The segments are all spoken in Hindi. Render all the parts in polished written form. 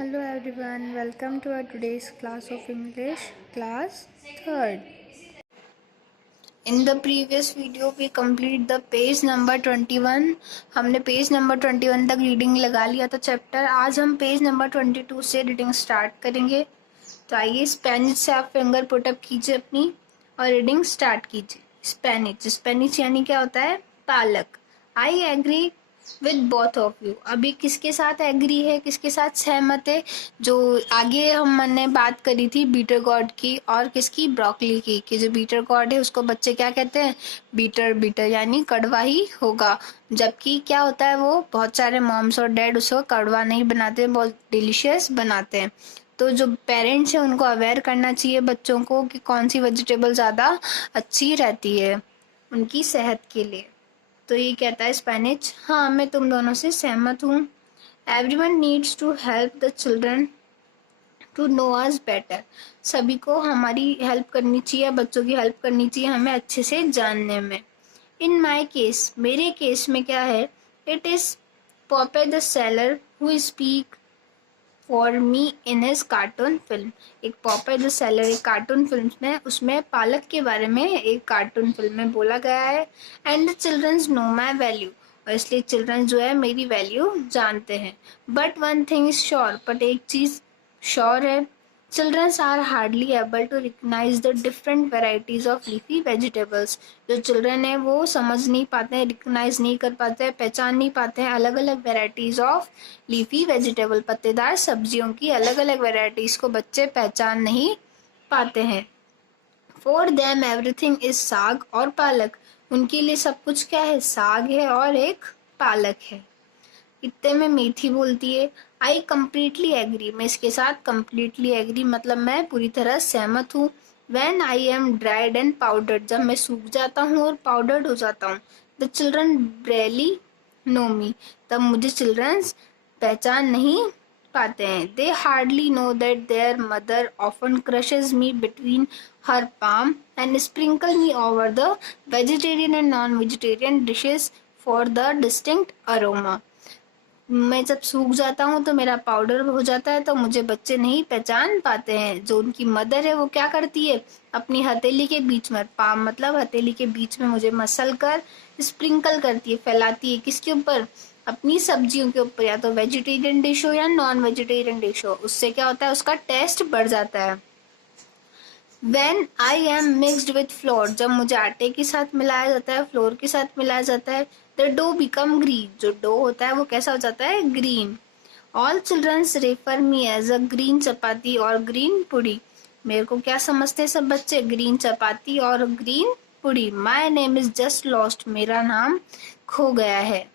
Hello everyone, welcome to our today's class of English, class 3rd. In the previous video we complete the page number 21. हमने पेज नंबर 21 तक रीडिंग लगा लिया था चैप्टर. आज हम पेज नंबर 22 से रीडिंग स्टार्ट करेंगे. तो आइए स्पेनिश से आप फिंगर पुटअप कीजिए अपनी और रीडिंग स्टार्ट कीजिए. स्पेनिश यानी क्या होता है? पालक. I agree with both of you. अभी किसके साथ एग्री है, किसके साथ सहमत है? जो आगे हमने बात करी थी बीटर गॉर्ड की और किसकी, ब्रोकली की, कि जो बीटर गॉर्ड है उसको बच्चे क्या कहते हैं? बीटर यानी कड़वा ही होगा. जबकि क्या होता है, वो बहुत सारे मॉम्स और डैड उसको कड़वा नहीं बनाते, बहुत डिलीशियस बनाते हैं. तो जो पेरेंट्स हैं उनको अवेयर करना चाहिए बच्चों को कि कौन सी वेजिटेबल ज़्यादा अच्छी रहती है उनकी सेहत के लिए. तो ये कहता है स्पेनिश, हाँ मैं तुम दोनों से सहमत हूँ. Everyone needs to help the children to know us better. सभी को हमारी हेल्प करनी चाहिए, बच्चों की हेल्प करनी चाहिए हमें अच्छे से जानने में. इन माई केस, मेरे केस में क्या है? It is pauper the seller who speak for me in his cartoon film. एक पॉपे द सेलर एक कार्टून फिल्म में, उसमें पालक के बारे में एक कार्टून फिल्म में बोला गया है. And the childrens know my value, और इसलिए चिल्ड्रन जो है मेरी वैल्यू जानते हैं. But one thing is sure, but एक चीज़ श्योर है, childrens are hardly able to recognise the different varieties of leafy vegetables. जो चिल्ड्रन है वो समझ नहीं पाते हैं, रिकग्नाइज नहीं कर पाते हैं, पहचान नहीं पाते हैं अलग अलग वेराइटीज ऑफ लीफी वेजिटेबल. पत्तेदार सब्जियों की अलग अलग वेराइटीज को बच्चे पहचान नहीं पाते हैं. फॉर देम एवरीथिंग इज साग और पालक. उनके लिए सब कुछ क्या है? साग है और एक पालक है. इतने में मेथी बोलती है, आई कम्प्लीटली एग्री. मैं इसके साथ कम्प्लीटली एग्री मतलब मैं पूरी तरह सहमत हूँ. When I am dried and powdered, जब मैं सूख जाता हूँ और पाउडर्ड हो जाता हूँ. The children barely know me, तब मुझे चिल्ड्रंस पहचान नहीं पाते हैं. They hardly know that their mother often crushes me between her palm and sprinkle me over the vegetarian and non-vegetarian dishes for the distinct aroma. मैं जब सूख जाता हूँ तो मेरा पाउडर हो जाता है, तो मुझे बच्चे नहीं पहचान पाते हैं. जो उनकी मदर है वो क्या करती है? अपनी हथेली के बीच में, पाम मतलब हथेली के बीच में मुझे मसल कर स्प्रिंकल करती है, फैलाती है. किसके ऊपर? अपनी सब्जियों के ऊपर, या तो वेजिटेरियन डिश हो या नॉन वेजिटेरियन डिश हो. उससे क्या होता है? उसका टेस्ट बढ़ जाता है. When I am mixed with flour, जब मुझे आटे के साथ मिलाया जाता है, फ्लोर के साथ मिलाया जाता है, the dough become green. जो डो होता है वो कैसा हो जाता है? Green. All children refer me as a green चपाती और ग्रीन पुड़ी. मेरे को क्या समझते हैं सब बच्चे? ग्रीन चपाती और ग्रीन पुड़ी. My name is just lost, मेरा नाम खो गया है.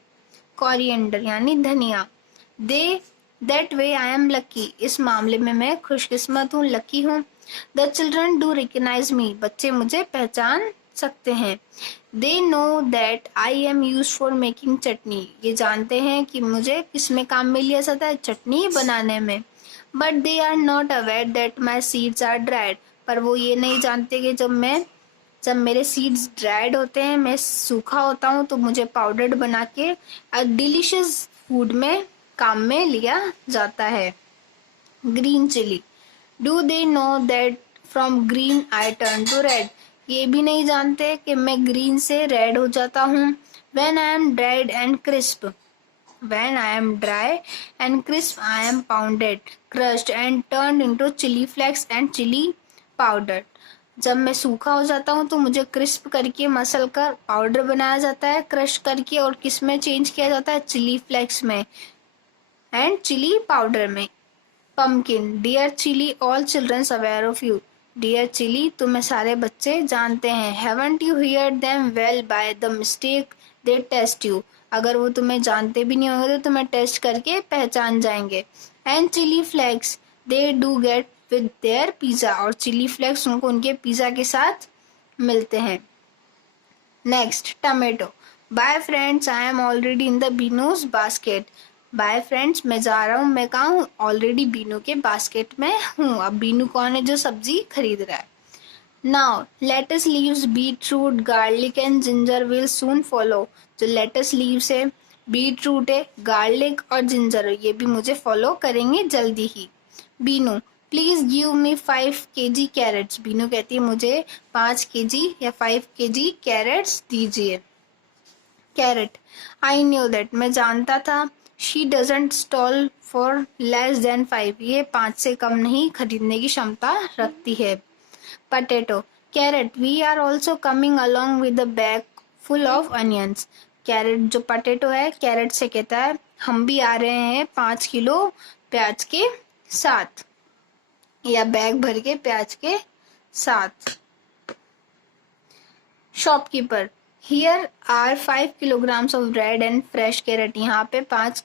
Coriander यानी धनिया. They that way I am lucky, इस मामले में मैं खुशकिस्मत हूँ, लकी हूँ. The children do recognise me, बच्चे मुझे पहचान सकते हैं. They know that I am use for making chutney, ये जानते हैं कि मुझे किस में काम में लिया जाता है? चटनी बनाने में. But they are not aware that my seeds are dried, पर वो ये नहीं जानते कि जब मेरे सीड्स ड्राइड होते हैं, मैं सूखा होता हूँ, तो मुझे पाउडर्ड बना के डिलीशियस फूड में काम में लिया जाता है. Green chilli. Do they know that from green I turn to red, ये भी नहीं जानते कि मैं ग्रीन से रेड हो जाता हूँ. When I am dried and crisp, when I am dry and crisp I am pounded, crushed and turn into chilli flakes and chilli powder. जब मैं सूखा हो जाता हूँ तो मुझे क्रिस्प करके मसल कर पाउडर बनाया जाता है, क्रश करके, और किस में चेंज किया जाता है? चिली फ्लेक्स में एंड चिली पाउडर में. Pumpkin. Dear Chili, all children's aware of you. Dear Chili, तुम्हें सारे बच्चे जानते हैं. Haven't you heard them well by the mistake they test you? अगर वो तुम्हें जानते भी नहीं होंगे तो तुम्हें टेस्ट करके पहचान जाएंगे. And chili flakes, they do get with their pizza. और चिली फ्लेक्स उनको उनके पिज़्ज़ा के साथ मिलते हैं. Next, tomato. Bye friends, I am already in the Bino's basket. Bye friends, मैं जा रहा हूँ. मैं कहाँ हूँ? ऑलरेडी बीनू के बास्केट में हूँ. अब बीनू कौन है? जो सब्जी खरीद रहा है. Now lettuce leaves, beetroot, garlic and ginger will soon follow. जो लेटस लीव्स है बीट रूट है, गार्लिक और जिंजर है, ये भी मुझे फॉलो करेंगे जल्दी ही। Binu, please give me 5 kg carrots. Binu कहती है मुझे 5 kg या 5 kg कैरेट्स दीजिए। कैरेट, आई न्यू दैट, मैं जानता था। She doesn't stall for less than 5, ये 5 से कम नहीं खरीदने की क्षमता रखती है। Potato, carrot, we are also coming along with a bag full of onions. Carrot जो पटेटो है, कैरेट से कहता है हम भी आ रहे हैं 5 किलो प्याज के साथ, या बैग भर के प्याज के साथ। Shopkeeper, here are 5 kilograms of red and fresh carrot, यहाँ पे 5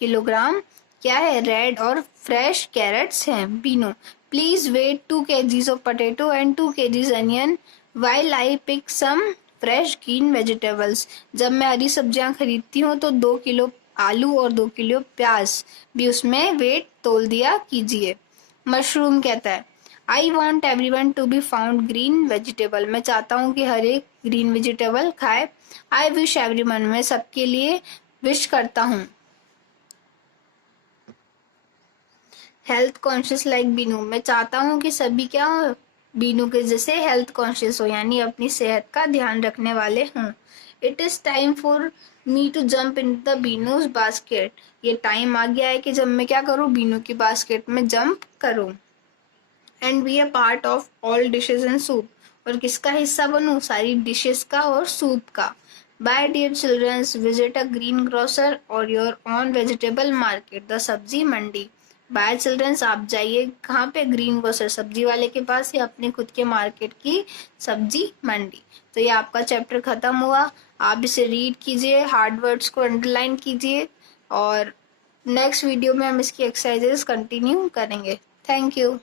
किलोग्राम क्या है, रेड और फ्रेश कैरेट्स हैं। Binu, please weigh 2 kgs of potato and 2 kgs onion while I pick some fresh green vegetables. जब मैं हरी सब्जियां खरीदती हूँ तो 2 किलो आलू और 2 किलो प्याज भी उसमें वेट तोल दिया कीजिए। मशरूम कहता है I want everyone to be found green vegetable, मैं चाहता हूँ कि हर एक ग्रीन वेजिटेबल खाए। आई विश एवरीवन, मैं सबके लिए विश करता हूँ। हेल्थ कॉन्शियस लाइक बीनू, मैं चाहता हूँ कि सभी क्या हो, बीनू के जैसे हेल्थ कॉन्शियस हो, यानी अपनी सेहत का ध्यान रखने वाले हों। It is time for me to jump in the Binu's basket, ये टाइम आ गया है कि जब मैं क्या करूँ, बीनू की बास्केट में जंप करूँ। And be a part of all dishes and soup, और किसका हिस्सा बनूं, सारी डिशेस का और सूप का। Bye dear childrens, visit a greengrocer or your own vegetable market, the sabzi mandi. Bye children's, आप जाइए कहाँ पे, ग्रीन ग्रोसर सब्जी वाले के पास, या अपने खुद के मार्केट की सब्जी मंडी। तो ये आपका चैप्टर खत्म हुआ। आप इसे रीड कीजिए, हार्ड वर्ड्स को अंडरलाइन कीजिए, और नेक्स्ट वीडियो में हम इसकी एक्सरसाइजेस कंटिन्यू करेंगे। Thank you.